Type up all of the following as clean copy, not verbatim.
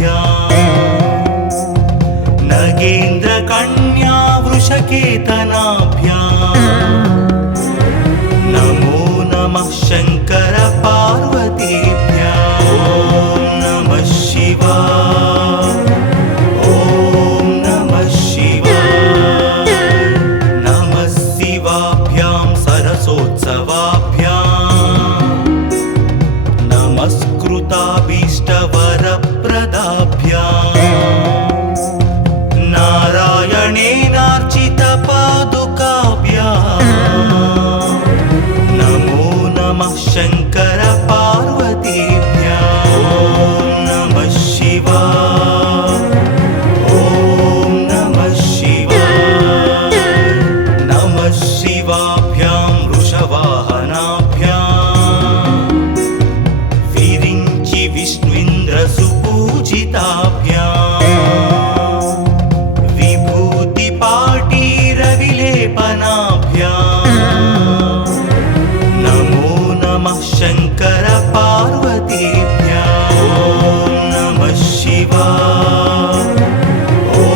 परस्पराश्लिष्टवपुर्धराभ्याम् नगेन्द्रकन्या वृषकेतनाभ्याम् नमो नमः शङ्कर पार्वतीभ्याम् ॐ नमः शिवाय ॐ नमः शिवाय नमः शिवाभ्यां सरसोत्सवाभ्याम् नमस्कृताभीष्टवरप्रदाभ्याम् नारायणेनार्चितपादुकाभ्याम् नमो नमः शङ्कर पार्वतीभ्याम् ॐ नमः शिवाय ॐ नमः शिवाय नमः शिवाभ्यां वृषवाहनाभ्याम् विरिञ्चि विष्णुइन्द्रसुपूजिताभ्याम् विभूतिपाटीरविलेपनाभ्याम् नमो नमः शङ्कर पार्वतीभ्याम् ॐ नमः शिवाय ॐ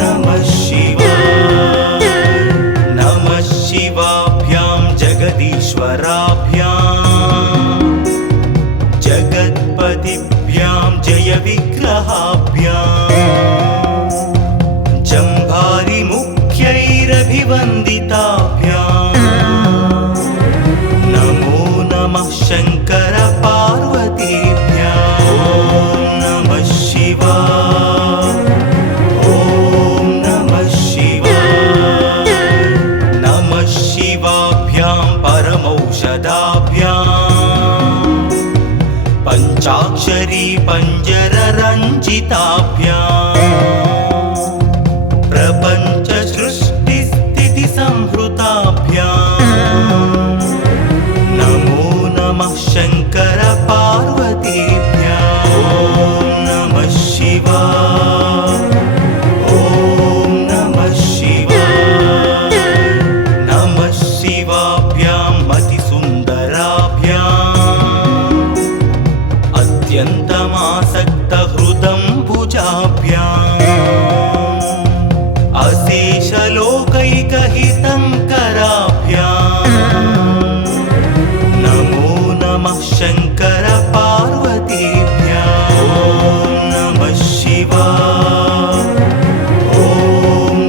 नमः शिवाय नमः शिवाभ्यां जगदीश्वराभ्याम् जगत्पतिभ्यां जयविग्रहाभ्याम् जम्भारिमुख्यैरभिवन्दिताभ्याम् नमो नमः शङ्कर पार्वतीभ्याम् ॐ नमः शिवाय ॐ नमः शिवाय नमः शिवाभ्यां परमौषधाभ्याम् पञ्चाक्षरी पञ्जररञ्जिताभ्याम् प्रपञ्च सृष्टिस्थितिसंहृताभ्याम् नमो नमः शङ्कर पार्वतीभ्याम् ॐ नमः शिवाय ॐ नमः शिवाय नमः शिवाभ्यां मतिसुन्दराभ्याम् अत्यन्तमासक्तहृदम्बुजाभ्याम् अशेषलोकैकहितङ्कराभ्याम् नमो नमः शङ्कर पार्वतीभ्याम् ॐ नमः शिवाय ॐ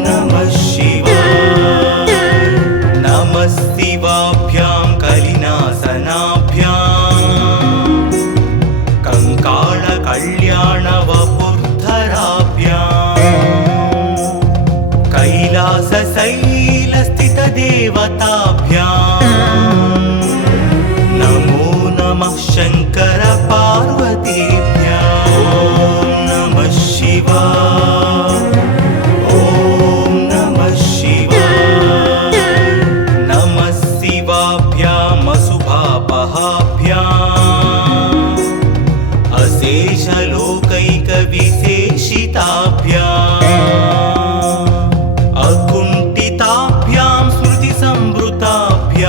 नमः शिवाय नमः शिवाभ्यां कलिनासनाभ्याम् कङ्काळकल्याणवपुर्धराभ्याम् कैलासशैलस्थितदेवताभ्याम् नमो नमः शङ्कर पार्वतीभ्याम् ॐ नमः शिवाय ॐ नमः शिवाय नमः शिवाभ्याम् अशुभापहाभ्याम् अशेषलोकैकविशेषिताभ्याम् अकुण्ठिताभ्यां स्मृतिसंवृताभ्याम्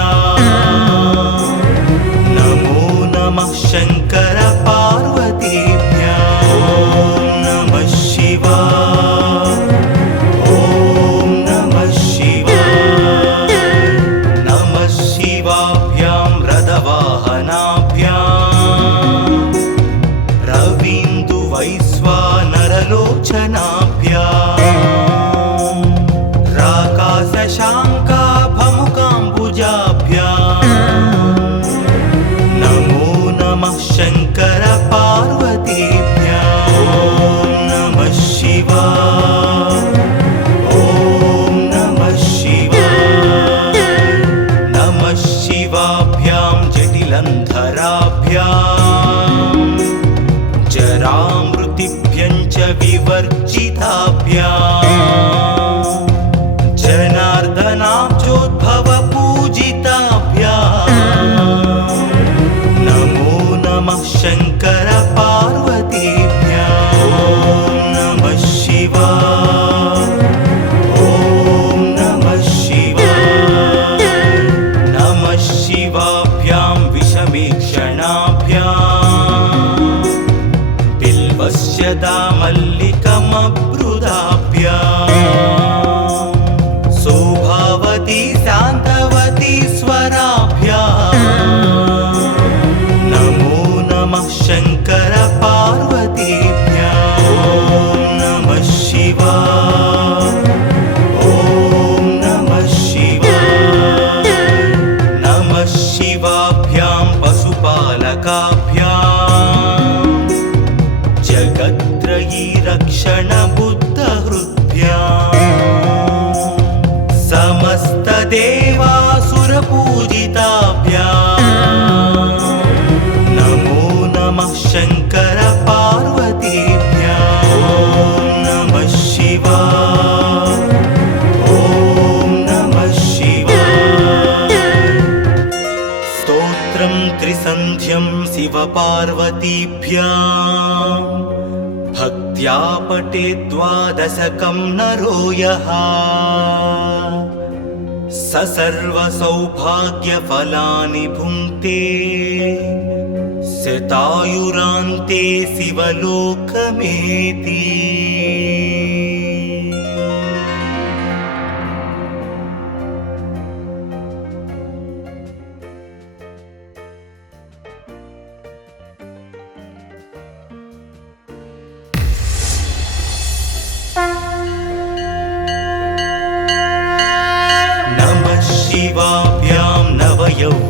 सन्ध्यं शिवपार्वतीभ्यां भक्त्या पठेत् द्वादशकं नरो यः स सर्वसौभाग्यफलानि भुङ्क्ते शतायुरान्ते शिवलोकमेति। नमः शिवाभ्यां नवयौवनाभ्याम्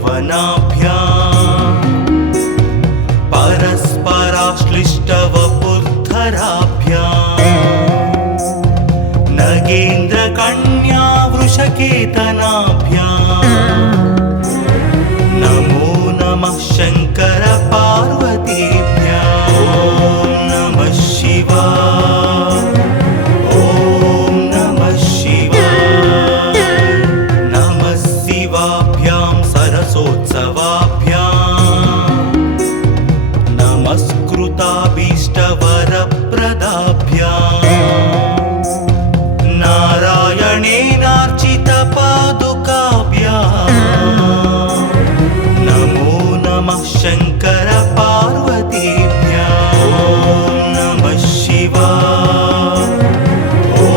परस्पराश्लिष्टवपुर्धराभ्याम् नगेन्द्रकन्या वृषकेतनाभ्याम् नमो नमः शङ्कर पार्वतीभ्याम्। ॐ नमः शिवाय, ॐ नमः शिवाय। नमः शिवाभ्यां सरसोत्सवाभ्याम् नमस्कृताभीष्टवरप्रदाभ्याम् नारायणेनार्चितपादुकाभ्याम् नमो नमः शङ्कर पार्वतीभ्याम्। ॐ नमः शिवाय, ॐ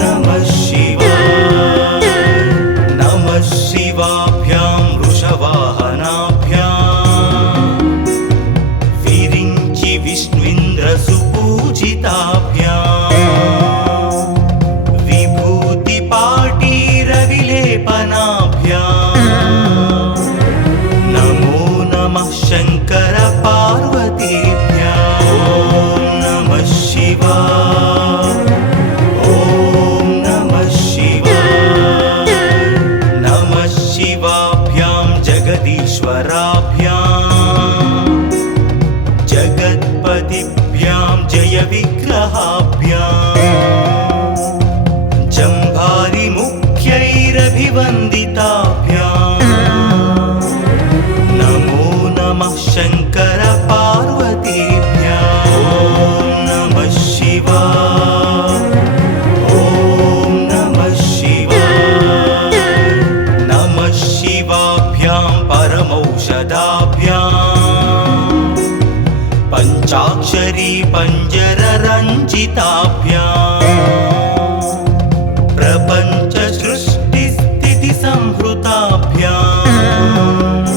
नमः शिवाय। नमः शिवाभ्यां वृषवाहनाभ्याम् विरिञ्चि विष्णुन्द्रसुपूजिताभ्याम् विभूतिपाटीरविलेपनाभ्याम् नमो नमः शङ्कर पार्वतीभ्याम्। ॐ नमः शिवाय, ॐ नमः शिवाय। नमः शिवाभ्यां जगदीश्वराभ्याम् जगत्पतिभ्यां जयविग्रहाभ्याम् जम्भारिमुख्यैरभिवन्दिताभ्याम् नमो नमः शङ्कर पार्वतीभ्याम्। ॐ नमः शिवाय, ॐ नमः शिवाय। नमः शिवाभ्यां परमौषधाभ्याम् पञ्चाक्षरी पञ्जररञ्जिताभ्याम् प्रपञ्च सृष्टिस्थितिसंहृताभ्याम्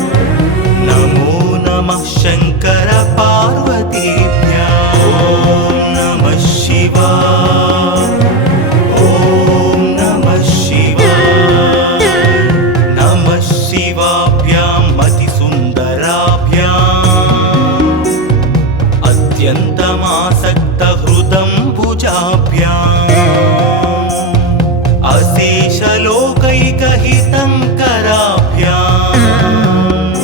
नमो नमः शङ्कर पार्वतीभ्याम्। ॐ नमः शिवाय, ॐ नमः शिवाय। नमः शिवाभ्यां मतिसुन्दराभ्याम् अत्यन्तमासक्तहृदम्बुजाभ्याम् अशेषलोकैकहितङ्कराभ्याम्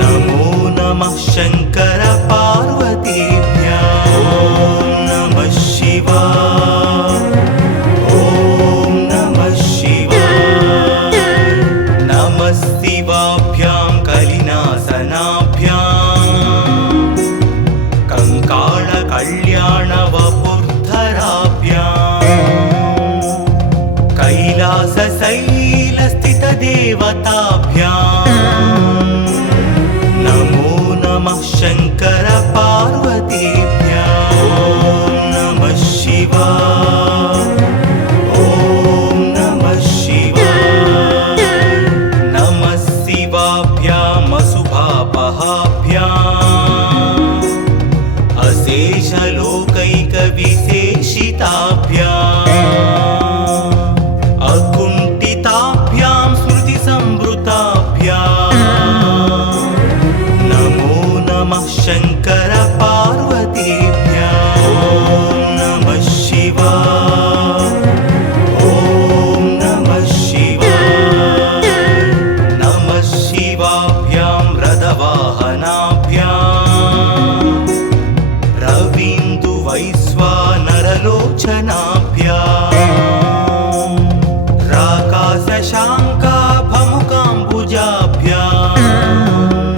नमो नमः शङ्कर पार्वतीभ्याम्। ॐ नमः शिवाय, ॐ नमः शिवाय। नमः शिवाभ्यां कलिनासनाभ्याम् कङ्काळकल्याणवपुर्धराभ्याम् कैलासशैलस्थितदेवताभ्याम् नमो नमः शङ्कर पार्वतीभ्याम्। ॐ नमः शिवाय, ॐ नमः शिवाय। नमः शिवाभ्याम् अशुभापहाभ्याम् अशेषलोकैकविशेषिताभ्याम् अकुण्ठिताभ्यां स्मृतिसंवृताभ्याम् नमो नमः शङ्कर पार्वतीभ्याम्। ॐ नमः शिवाय, ॐ नमः शिवाय। नमः शिवाभ्यां रथवाहनाभ्याम् रवीन्दुवैश्वानरलोचनाभ्याम् राकाशशाङ्काभमुकाम्बुजाभ्याम्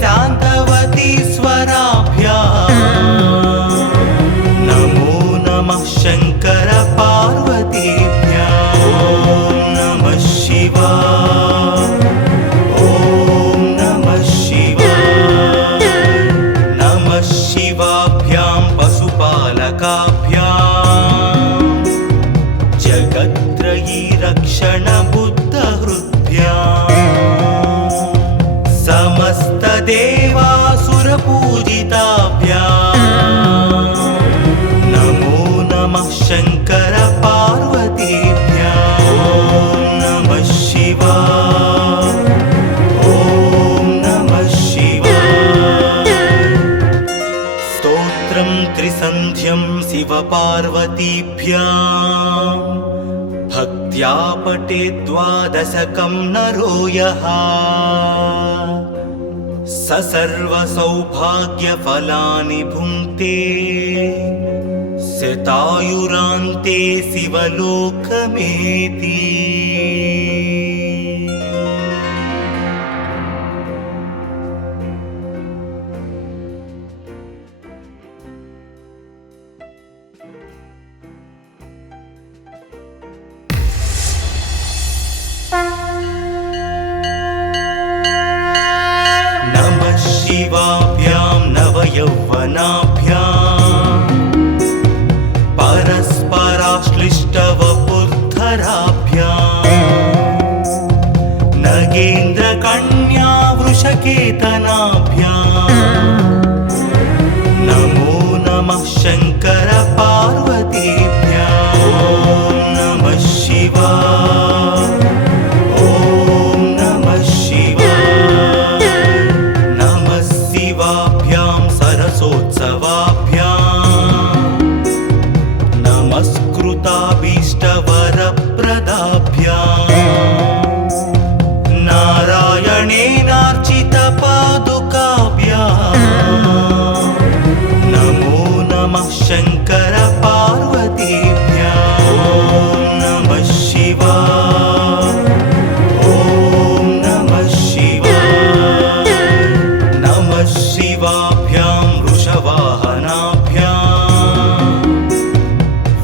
शान्तवती स्वराभ्याम् नमो नमः शङ्कर पार्वतीभ्याम् ॐ नमः शिवाय ॐ नमः शिवाय नमः शिवाभ्यां पशुपालकाभ्याम् जगत्त्रयी रक्षण बुद्धहृद्भ्याम् समस्तदेवासुरपूजिताभ्याम् नमो नमः शङ्कर पार्वतीभ्याम् ॐ नमः शिवाय ॐ नमः शिवाय स्तोत्रं त्रिसन्ध्यं शिवपार्वतीभ्याम् भक्त्या पठेत् द्वादशकं नरो यः स सर्वसौभाग्यफलानि भुङ्क्ते शतायुरान्ते शिवलोकमेति नमः शिवाभ्यां नवयौवनाभ्याम् परस्पराश्लिष्टवपुर्धराभ्याम् नगेन्द्रकन्या वृषकेतनाभ्याम् नमो नमः शङ्कर पार्वतीभ्याम् ॐ नमः शिवाय ॐ नमः शिवाय नमः शिवाभ्यां सरसोत्सवाभ्याम् नमस्कृताभीष्टवरप्रदाभ्याम् नारायणेनार्चितपादुकाभ्याम् नमो नमः शङ्कर पार्वतीभ्याम् ॐ नमः शिवाय ॐ नमः शिवाय नमः शिवाभ्यां वृषवाहनाभ्याम्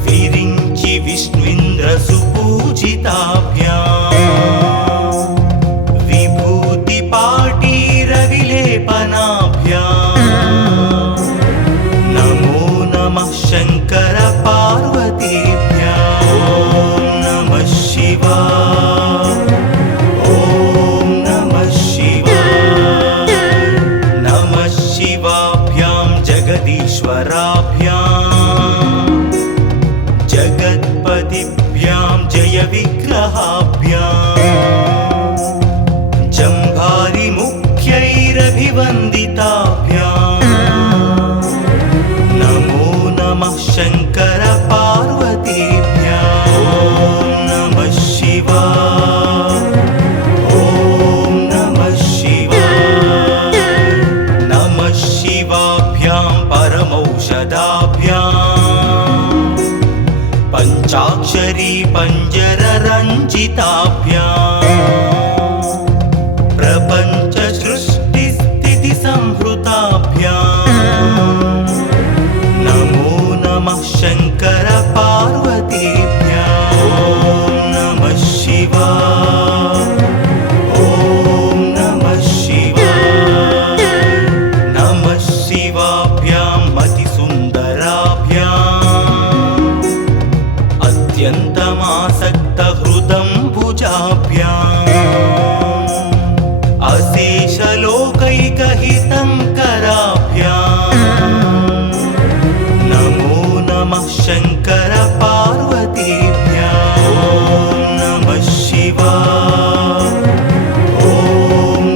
विरिञ्चि विष्णुन्द्रसुपूजिताभ्याम् विभूतिपाटीरविलेपनाभ्याम् नमो नमः शङ्कर पार्वतीभ्याम् ॐ नमः शिवाय ॐ नमः शिवाय नमः शिवाभ्यां जगदीश्वराभ्याम् जगत्पतिभ्यां जयविग्रहाभ्याम् जम्भारिमुख्यैरभिवन्दिताभ्याम् नमो नमः शङ्कर पार्वतीभ्याम् ॐ नमः शिवाय ॐ नमः शिवाय नमः शिवाभ्यां परमौषधाभ्याम् पञ्चाक्षरी पञ्जररञ्जिताभ्याम् प्रपञ्चसृष्टिस्थितिसंहृताभ्याम् नमो नमः शङ्कर पार्वतीभ्याम् ॐ नमः शिवाय ॐ नमः शिवाय नमः शिवाभ्यां मतिसुन्दराभ्याम् अत्यन्तमासक्तहृदम्बुजाभ्याम् अशेषलोकैकहितङ्कराभ्याम् नमो नमः शङ्कर पार्वतीभ्याम् ॐ नमः शिवाय ॐ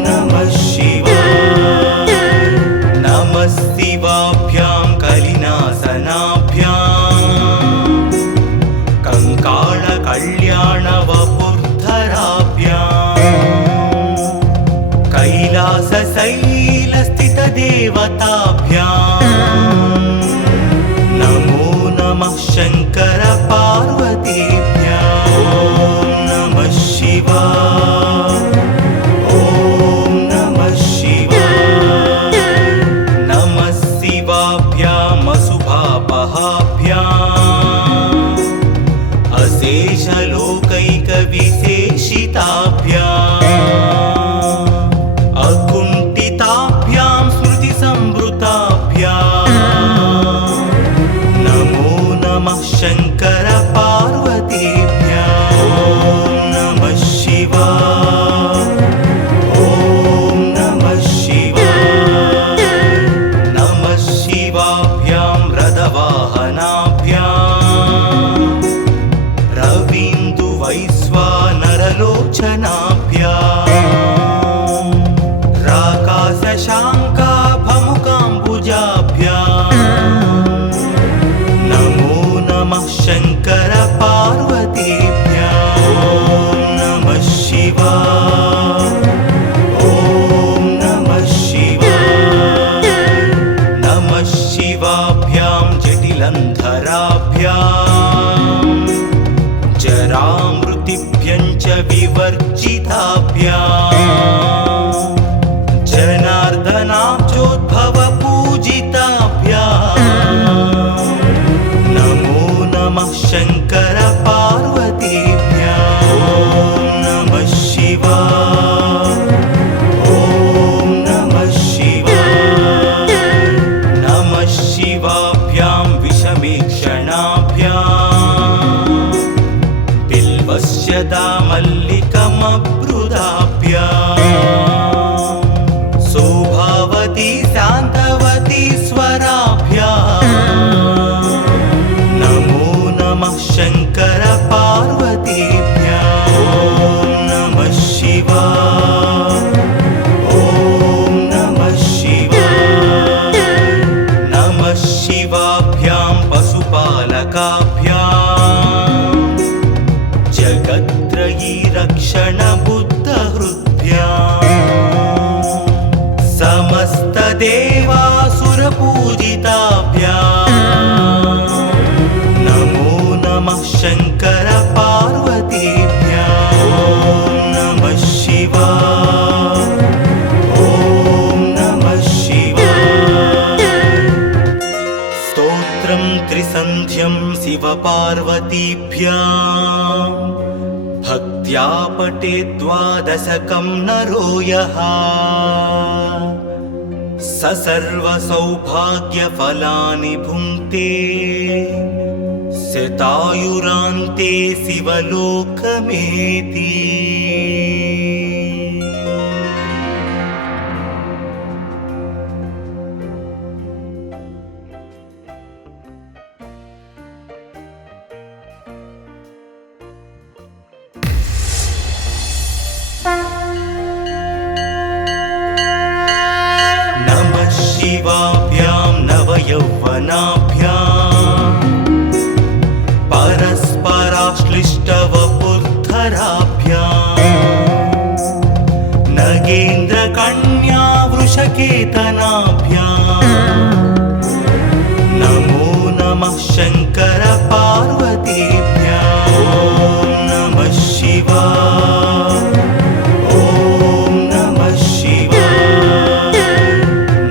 नमः शिवाय नमः शिवाभ्यां कलिनासनाभ्याम् कङ्काळकल्याणवपुर्धराभ्याम् कैलासशैलस्थितदेवताभ्याम् नमो नमः शङ्कर पार्वतीभ्याम् ॐ नमः शिवाय ॐ नमः शिवाय देवासुरपूजिताभ्याम् नमो नमः शङ्कर पार्वतीभ्याम् ॐ नमः शिवाय ॐ नमः शिवाय स्तोत्रं त्रिसन्ध्यं शिवपार्वतीभ्याम् भक्त्या पठेत् द्वादशकं नरो यः स सर्वसौभाग्यफलानि भुङ्क्ते शतायुरान्ते शिवलोकमेति नमः शिवाभ्यां नवयौवनाभ्याम् परस्पराश्लिष्टवपुर्धराभ्याम् नगेन्द्रकन्या वृषकेतनाभ्याम् नमो नमः शङ्कर पार्वतीभ्याम् ॐ नमः शिवाय ॐ नमः शिवाय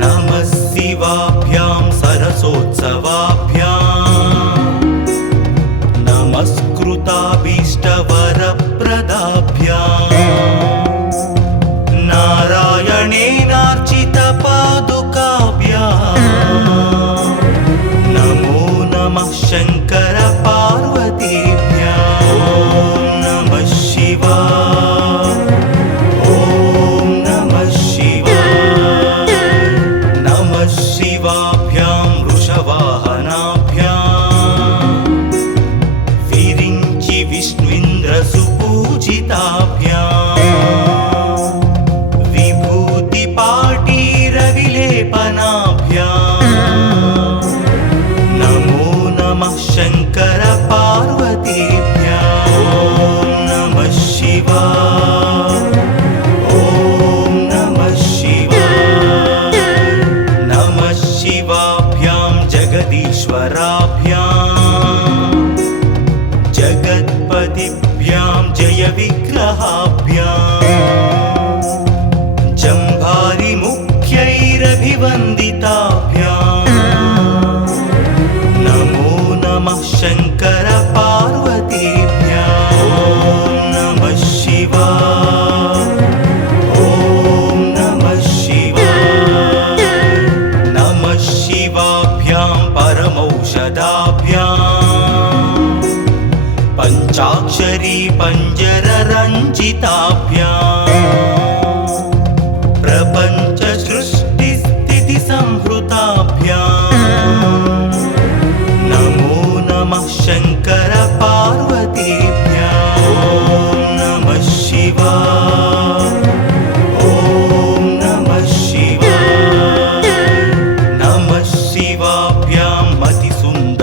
नमः शिवाभ्यां सरसोत्सवाभ्याम् नमस्कृताभीष्टवरप्रदाभ्याम् नारायणेनार्चितपादुकाभ्याम् नमो नमः शङ्कर पार्वतीभ्याम् ॐ नमः शिवाय ॐ नमः शिवाय नमः शिवाभ्यां वृषवाहनाभ्याम् विरिञ्चि विष्णुन्द्रसुपूजिताभ्याम् विभूतिपाटीरविलेपनाभ्याम् नमो नमः शङ्कर पार्वतीभ्याम् ॐ नमः शिवाय ॐ नमः शिवाय नमः शिवाभ्यां जगदीश्वराभ्याम् जगत्पतिभ्यां जयविग्रहाभ्याम् जम्भारिमुख्यैरभिवन्दिताभ्याम् नमो नमः शङ्कर पार्वतीभ्याम् ॐ नमः शिवाय ॐ नमः शिवाय नमः शिवाभ्यां परमौषधाभ्याम् पञ्चाक्षरी पञ्जररञ्जिताभ्याम् प्रपञ्च सृष्टिस्थितिसंहृताभ्याम् नमो नमः शङ्कर पार्वतीभ्याम् ॐ नमः शिवाय ॐ नमः शिवाय नमः शिवाभ्यां मतिसुन्दराभ्याम्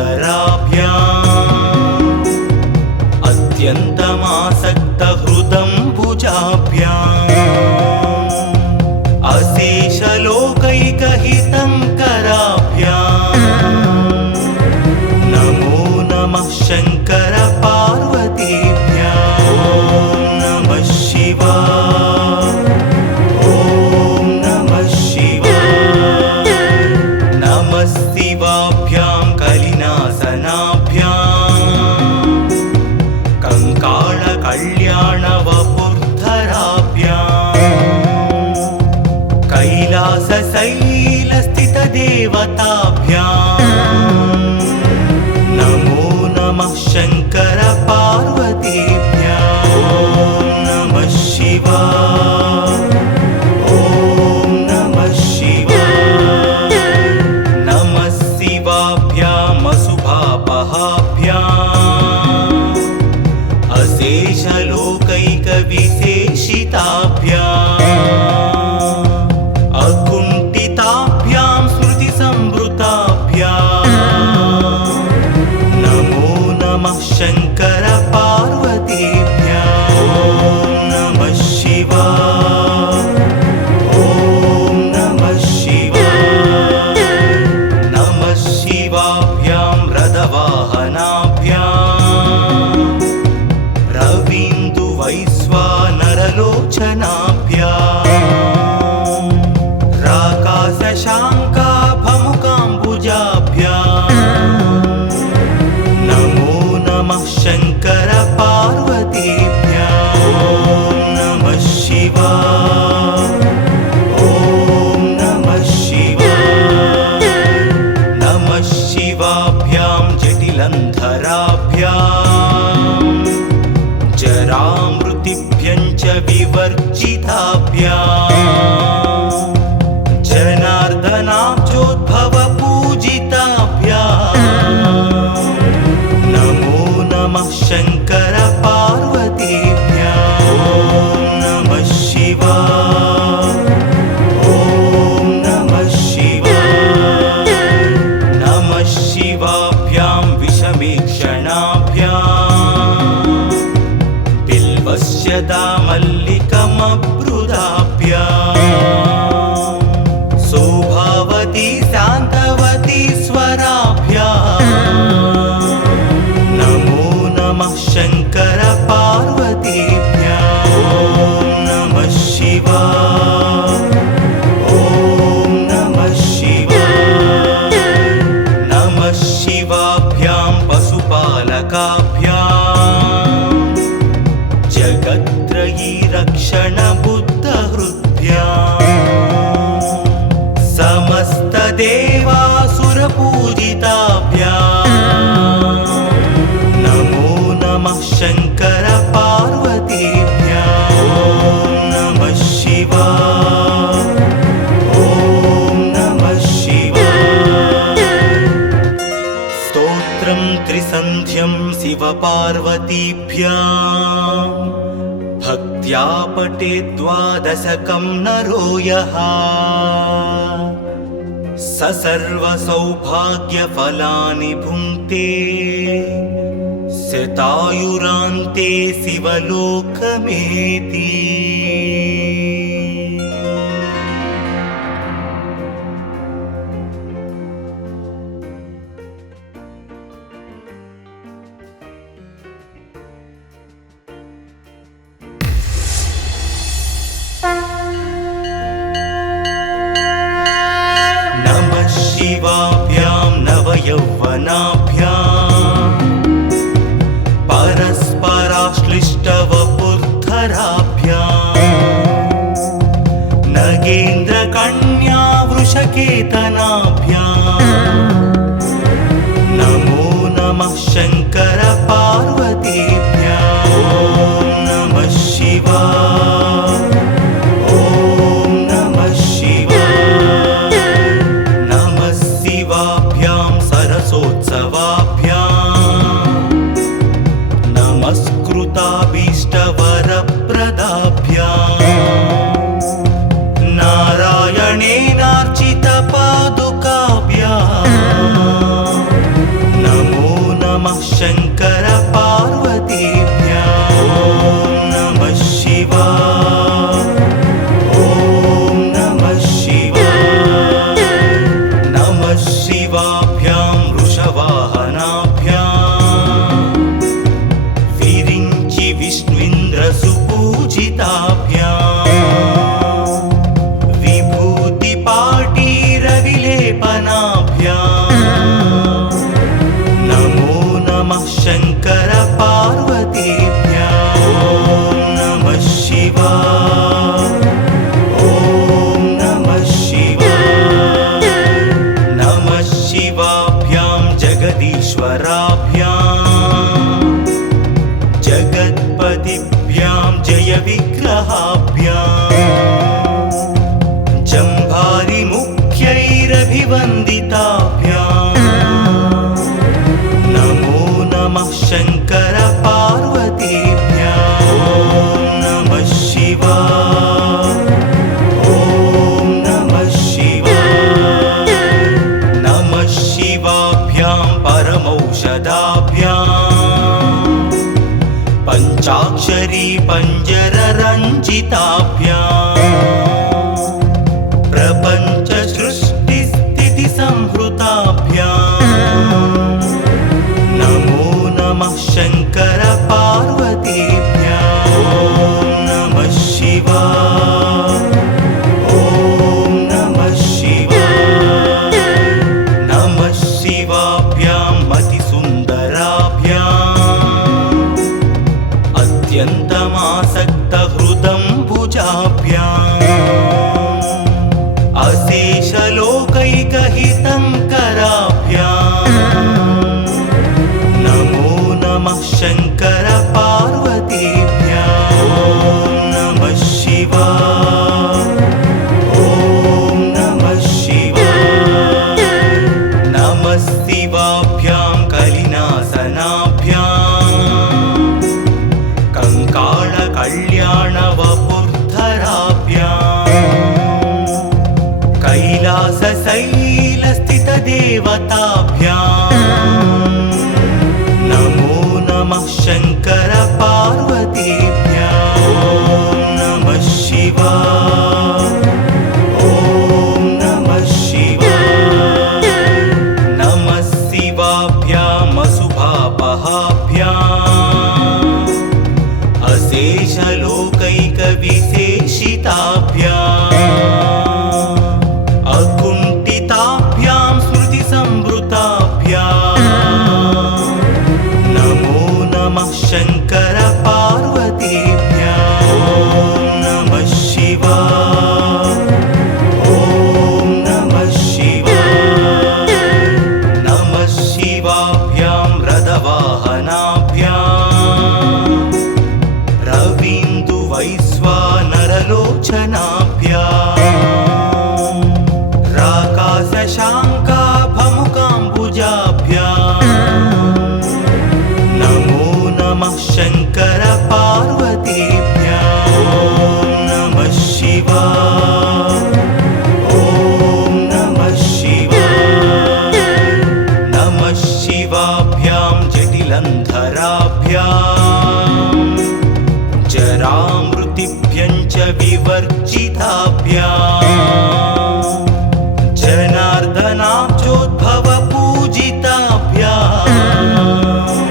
अत्यन्तमासक्तहृदम्बुजाभ्याम् अशेषलोकैकहितङ्कराभ्याम् नमो नमः शङ्कर पार्वतीभ्याम् ॐ नमः शिवाय ॐ नमः शिवाय नमः शिवाभ्यां कलिनासनाभ्याम् कङ्काळकल्याणवपुर्धराभ्याम् कैलासशैलस्थितदेवताभ्याम् नमो नमः शङ्कर पार्वतीभ्याम् ॐ नमः शिवाय ॐ नमः शिवाय नमः शिवाभ्याम् अशुभापहाभ्याम् अशेषलोकैकविशेषिताभ्याम् अकुण्ठिताभ्यां स्मृतिसंवृताभ्याम् शान्तवती शान्तवती स्वराभ्याम् नमो नमः शङ्कर पार्वतीभ्याम् ॐ नमः शिवाय ॐ नमः शिवाय नमः शिवाभ्यां पशुपालकाभ्याम् जगत्त्रयी रक्षण बुद्धहृद्भ्याम् समस्तदेवासुरपूजिताभ्याम् नमो नमः शङ्कर पार्वतीभ्याम् ॐ नमः शिवाय ॐ नमः शिवाय स्तोत्रं त्रिसन्ध्यं शिवपार्वतीभ्याम् भक्त्या पठेत् द्वादशकं नरो यः स सर्वसौभाग्यफलानि भुङ्क्ते शतायुरान्ते शिवलोकमेति नमः शिवाभ्यां नवयौवनाभ्याम् परस्पराश्लिष्टवपुर्धराभ्याम् नगेन्द्रकन्या वृषकेतनाभ्याम् नमो नमः शङ्कर पार्वतीभ्याम् ॐ नमः शिवाय ॐ नमः शिवाय नमः शिवाभ्यां सरसोत्सवाभ्याम् नमस्कृताभीष्टवरप्रदाभ्याम् नारायणेनार्चितपादुकाभ्याम् नमो नमः शङ्कर पार्वतीभ्याम् ॐ नमः शिवाय ॐ नमः शिवाय नमः शिवाभ्यां वृषवाहनाभ्याम् विरिञ्चि विष्णुइन्द्रसुपूजिताभ्याम् विभूतिपाटीरविलेपनाभ्याम् नमो नमः शङ्कर पार्वतीभ्याम् ॐ नमः शिवाय ॐ नमः शिवाय नमः शिवाभ्यां जगदीश्वराभ्याम् जगत्पतिभ्यां जयविग्रहाभ्याम् जम्भारिमुख्यैरभिवन्दिताभ्याम् नमो नमः शङ्कर पार्वतीभ्याम् ॐ नमः शिवाय ॐ नमः शिवाय नमः शिवाभ्यां परमौषधाभ्याम् पञ्चाक्षरी पञ्जररञ्जिताभ्याम् प्रपञ्च सृष्टिस्थितिसंहृताभ्याम् नमो नमः शङ्कर पार्वतीभ्याम् ॐ नमः शिवाय ॐ नमः शिवाय नमः शिवाभ्यां मतिसुन्दराभ्याम् अत्यन्तमासक्तहृदम्बुजाभ्याम् अशेषलोकैकहितङ्कराभ्याम् नमो नमः शङ्कर पार्वतीभ्याम् ॐ नमः शिवाय ॐ नमः शिवाय नमः शिवाभ्यां कलिनासनाभ्याम् कङ्काळकल्याणवपुर्धराभ्याम् कैलासशैलस्थितदेवताभ्याम् नमो नमः शङ्कर पार्वतीभ्याम् ॐ नमः शिवाय ॐ नमः शिवाय शशाङ्काभमुकाम्बुजाभ्याम् नमो नमः शङ्कर पार्वतीभ्याम् ॐ नमः शिवाय ॐ नमः शिवाय नमः शिवाभ्यां जटिलन्धराभ्याम् जरामृतिभ्यं च विवर्जिताभ्याम् जनार्दनाब्जोद्भवपूजिताभ्याम्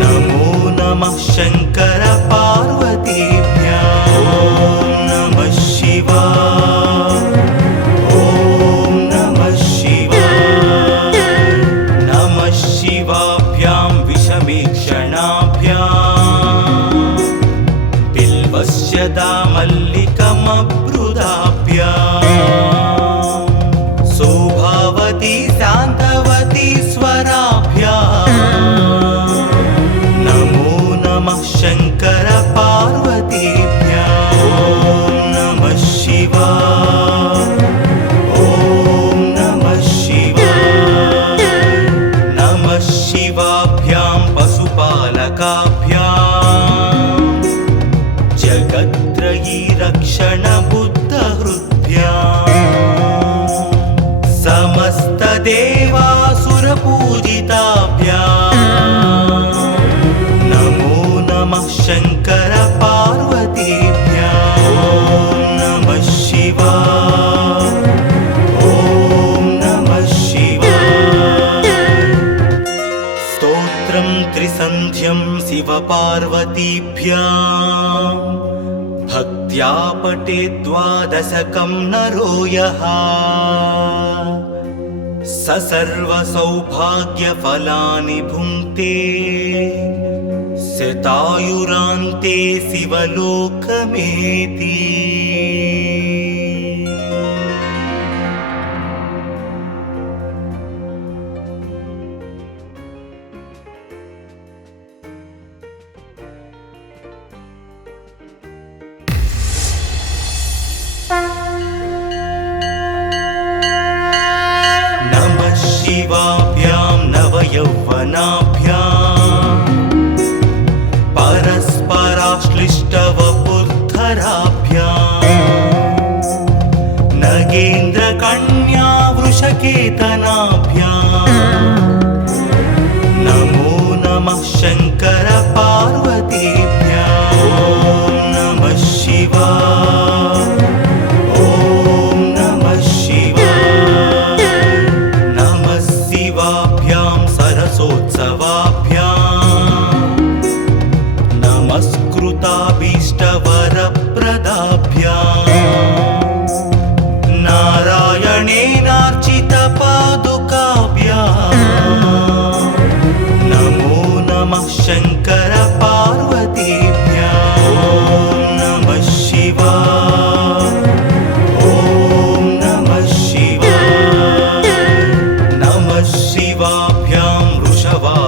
नमो नमः शङ्कर पार्वतीभ्याम् ॐ नमः शिवाय ॐ नमः शिवाय नमः शिवाभ्यां विषमीक्षणाभ्याम् बिल्वस्य दामल्लिकमब्रुदाभ्याम् सौभावती शान्तवती स्वराभ्याम् नमो नमः शङ्कर पार्वतीभ्याम् ॐ नमः शिवाय ॐ नमः शिवाय नमः शिवाभ्यां पशुपालकाभ्याम् जगत्त्रयी रक्षणबुद्धहृद्भ्याम् समस्तदेवासुरपूजिताभ्याम् नमो नमः शङ्कर पार्वतीभ्याम् ॐ नमः शिवाय ॐ नमः शिवाय स्तोत्रं त्रिसन्ध्यं शिवपार्वतीभ्याम् भक्त्या पठेद्वादशकं नरो यः स सर्वसौभाग्यफलानि भुङ्क्ते शतायुरान्ते शिवलोकमेति नमः शिवाभ्यां नवयौवनाभ्याम् परस्पराश्लिष्टवपुर्धराभ्याम् नगेन्द्रकन्या वृषकेतनाभ्याम् नमो नमः शङ्कर पार्वतीभ्याम् ॐ नमः शिवाय ॐ नमः शिवाय नमः शिवाभ्यां सरसोत्सवाभ्याम् नमस्कृताभीष्टवरप्रदाभ्याम् नारायणेनार्चितपादुकाभ्याम् नमो नमः शङ्कर पार्वतीभ्याम् ॐ नमः शिवाय ॐ नमः शिवाय नमः शिवाभ्यां वृषवाहनाभ्याम्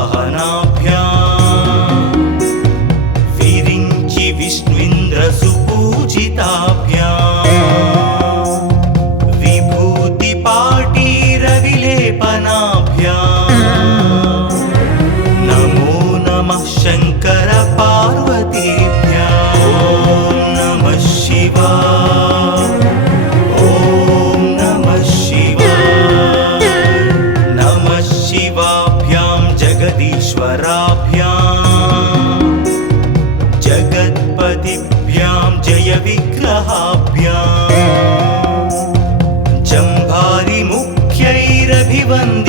विरिञ्चि विष्णुन्द्रसुपूजिताभ्याम् विभूतिपाटीरविलेपनाभ्याम् नमो नमः शङ्कर पार्वतीभ्याम् ॐ नमः शिवाय ॐ नमः शिवाय नमः शिवाभ्यां जगदीश्वराभ्याम् जगत्पतिभ्यां जयविग्रहाभ्याम्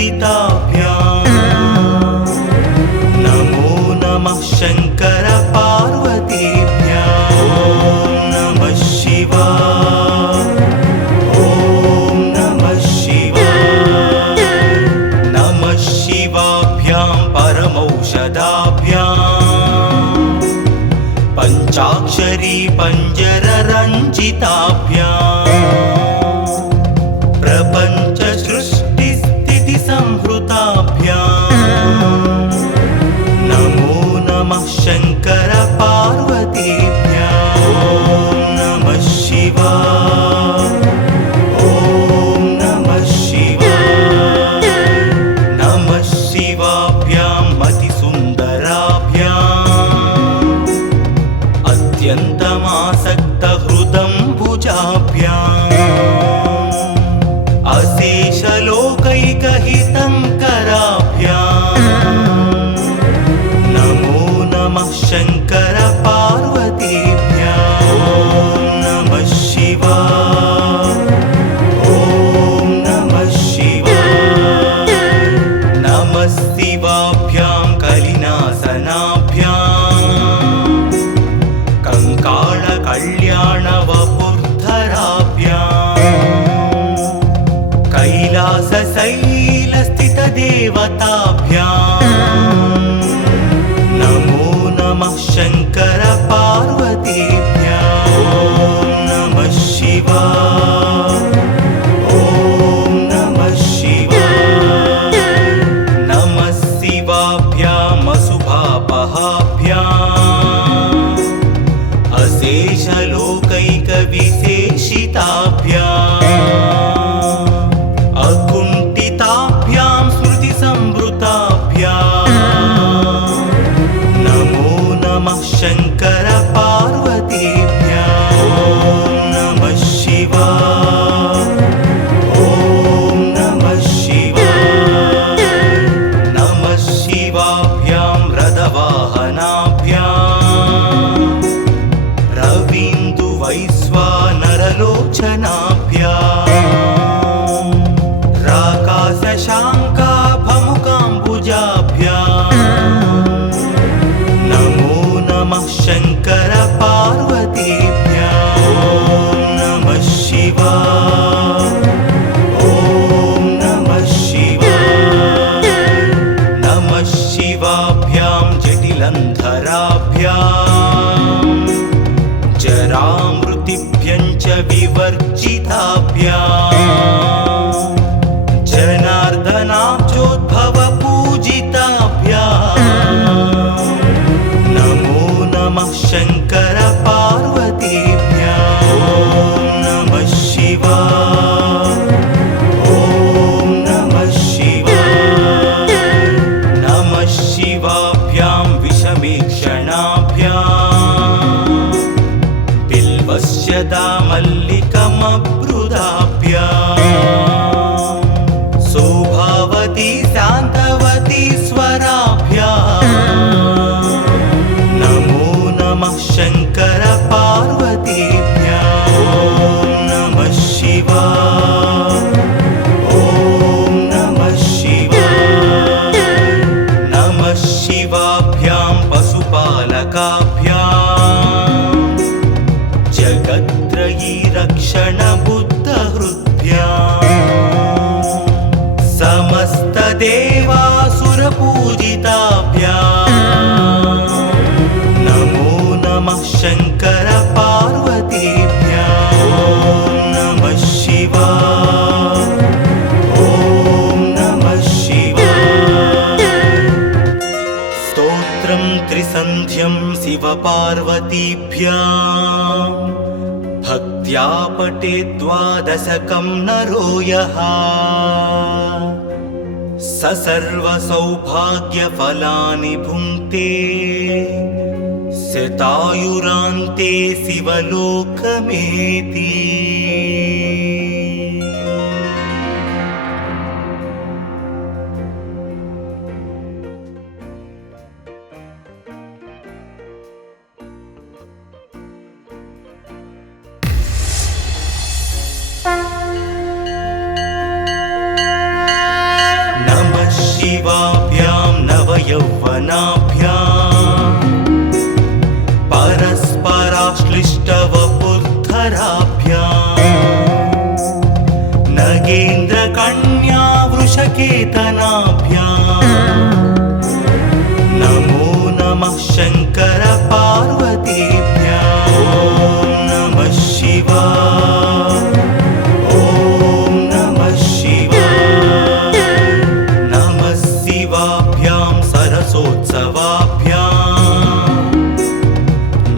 जम्भारिमुख्यैरभिवन्दिताभ्याम् नमो नमः शङ्कर पार्वतीभ्याम् ॐ नमः शिवाय ॐ नमः शिवाय नमः शिवाभ्यां परमौषधाभ्याम् पञ्चाक्षरी पञ्जररञ्जिताभ्याम् प्रपञ्च सृष्टिस्थितिसंहृताभ्याम् नमो नमः शङ्कर पार्वतीभ्याम् ॐ नमः शिवाय ॐ नमः शिवाय कैलासशैलस्थितदेवताभ्याम् नमो नमः शङ्कर पार्वतीभ्याम् ॐ नमः शिवाय ॐ नमः शिवाय नमः शिवाभ्याम् अशुभापहाभ्याम् अशेषलोकैकविशेषिताभ्याम् अकुण्ठिताभ्यां स्मृतिसंवृताभ्याम् नमो नमः शङ्कर पार्वतीभ्याम् ॐ नमः शिवाय ॐ नमः शिवाय नमः शिवाभ्यां रथवाहनाभ्याम् रवीन्दुवैश्वानरलोचनाभ्याम् राकाशशाङ्काभमुकाम्बुजाभ्याम् नमो नमः शङ्कर पार्वतीभ्याम् ॐ नमः शिवाय ॐ नमः शिवाय नमः शिवाभ्यां जटिलन्धराभ्याम् जरामृतिभ्यं च विवर्जिताभ्याम् जनार्दनाब्जोद्भवपूजिताभ्याम् नमो नमः शङ्कर पार्वतीभ्याम् ॐ नमः शिवाय ॐ नमः शिवाय नमः शिवाभ्यां विषमीक्षणाभ्याम् बिल्वस्य दामल्लिकमब्रुदाभ्याम् शोभावती शान्तवती स्वराभ्याम् नमो नमः शङ्कर पार्वतीभ्याम् ॐ नमः शिवाय ॐ नमः शिवाय नमः शिवाभ्यां पशुपालकाभ्याम् जगत्त्रयी रक्षणबुद्धहृद्भ्याम् समस्तदेवासुरपूजिताभ्याम् नमो नमः शङ्कर पार्वतीभ्याम् ॐ नमः शिवाय ॐ नमः शिवाय स्तोत्रं त्रिसन्ध्यं शिवपार्वतीभ्याम् भक्त्या पठेत् द्वादशकं नरो यः स सर्वसौभाग्यफलानि भुङ्क्ते शतायुरान्ते शिवलोकमेति नमः शिवाभ्यां नवयौवनाभ्याम् परस्पराश्लिष्टवपुर्धराभ्याम् नगेन्द्रकन्या वृषकेतनाभ्याम् नमो नमः शङ्कर पार्वतीभ्याम् ॐ नमः शिवाय ॐ नमः शिवाय नमः शिवाभ्यां सरसोत्सवाभ्याम्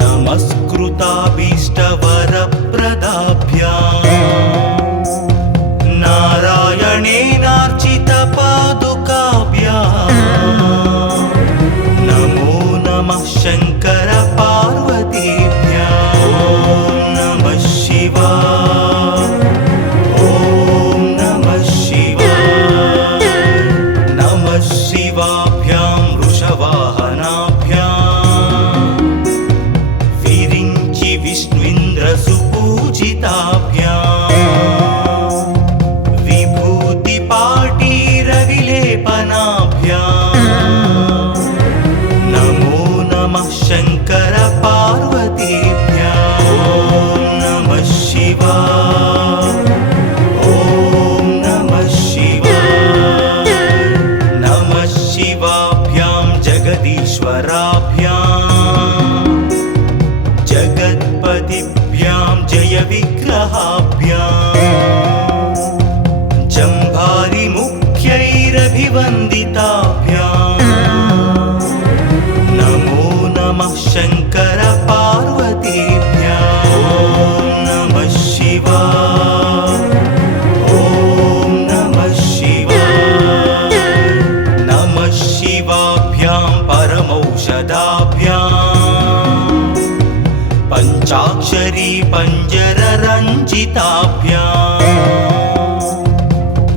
नमस्कृताभीष्टवरप्रदाभ्याम् नारायणेनार्चितपादुकाभ्याम् नमो नमः शङ्कर पार्वतीभ्याम् ॐ नमः शिवाय ॐ नमः शिवाय नमः शिवाभ्यां वृषवाहनाभ्याम् विरिञ्चि विष्णुइन्द्रसुपूजिताभ्याम् विभूतिपाटीरविलेपनाभ्याम् नमो नमः शङ्कर पार्वतीभ्याम् ॐ नमः शिवाय ॐ नमः वीरभिवन्दिताभ्याम् नमो नमः शङ्कर पार्वतीभ्याम् ॐ नमः शिवाय ॐ नमः शिवाय नमः शिवाभ्यां परमौषधाभ्याम् पञ्चाक्षरी पञ्जररञ्जिताभ्याम्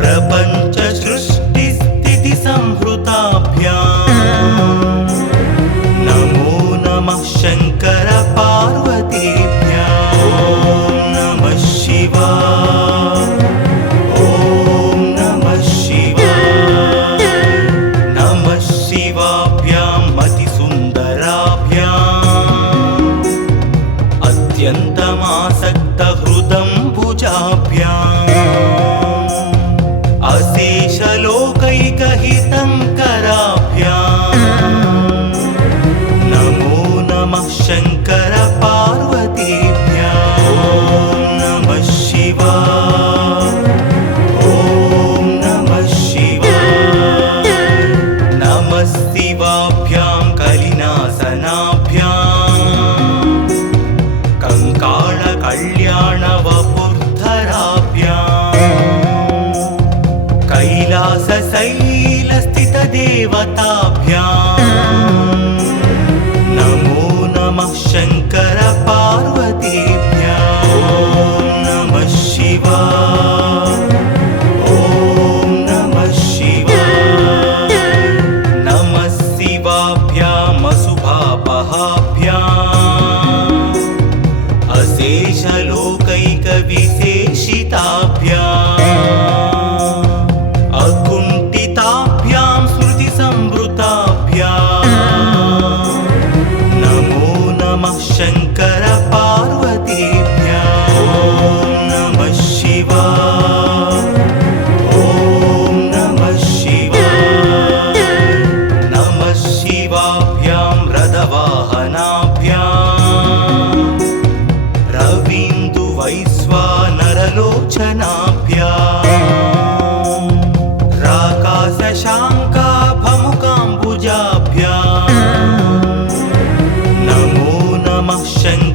प्रपञ्च सृष्टिस्थिति संहृताभ्याम् नमो नमः शङ्कर पार्वतीभ्याम् ॐ नमः शिवाय ॐ नमः शिवाय नमः शिवाभ्यां मतिसुन्दराभ्याम् अत्यन्तमासक्तहृदम्बुजाभ्याम् अशेषलोकैकहितङ्कराभ्याम् नमो नमः शङ्कर पार्वतीभ्याम् ॐ नमः शिवाय ॐ नमः शिवाय नमः शिवाभ्यां कलिनासनाभ्याम् कङ्काळकल्याणवपुर्धराभ्याम् कैलासशैलस्थितदेवताभ्याम् नमो नमः शङ्कर पार्वतीभ्याम् ॐ नमः शिवाय ॐ नमः शिवाय नमः शिवाभ्याम् अशुभापहाभ्याम् अशेषलोकैकविशेषिताभ्याम् अकुण्ठिताभ्यां स्मृतिसंवृताभ्याम् नमो नमः शङ्कर पार्वतीभ्याम् ॐ नमः शिवाय ॐ नमः शिवाय नमः शिवाभ्यां रथवाहनाभ्याम् रवीन्दुवैश्वानरलोचनाभ्याम् राकाशशाङ्काभमुकाम्बुजाभ्याम् नमो नमः शङ्कर